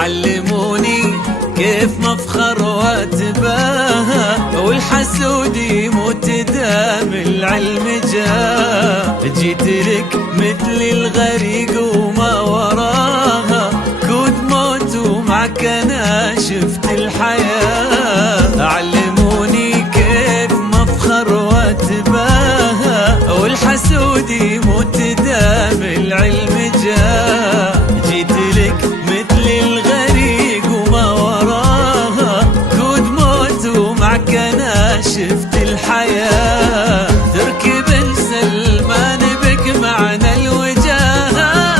علموني كيف مفخر واتباهى، والحسود يموت دام العلم جاه. جيت لك مثل الغريق وما وراها، كود موت ومعك انا شفت الحياة. علموني كيف مفخر واتباهى، والحسود يموت دام العلم جاه. جيت لك مثل الغريق وما وراها، كود موت ومعك انا شفت الحياة. تركب سلمان بك معنى الوجاهة،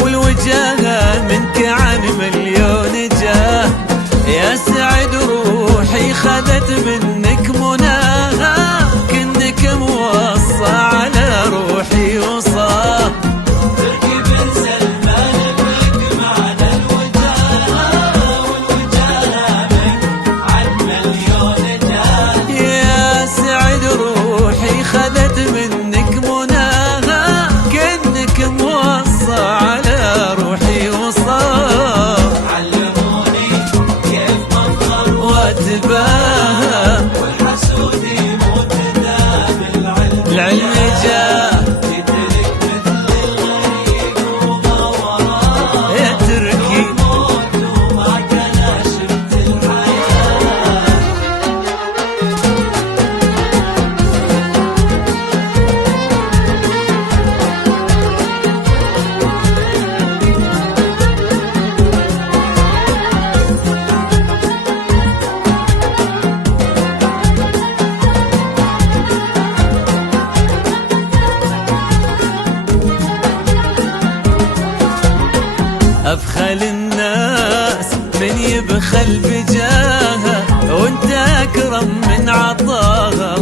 والوجاهة منك عن مليون جاه. يا سعد روحي خذت منك مناها، كنك موصى على روحي وصاه. خذت منك مناها، كأنك موصى على روحي وصاه. علموني كيف مفخر واتباهى، والحسود يموت دام العلم جاه. جيت لك مثل الغريق وما وراه، يا تركي موت ومعك انا شفت الحياة. أبخل الناس من يبخل بجاهه، وانت أكرم من عطاها.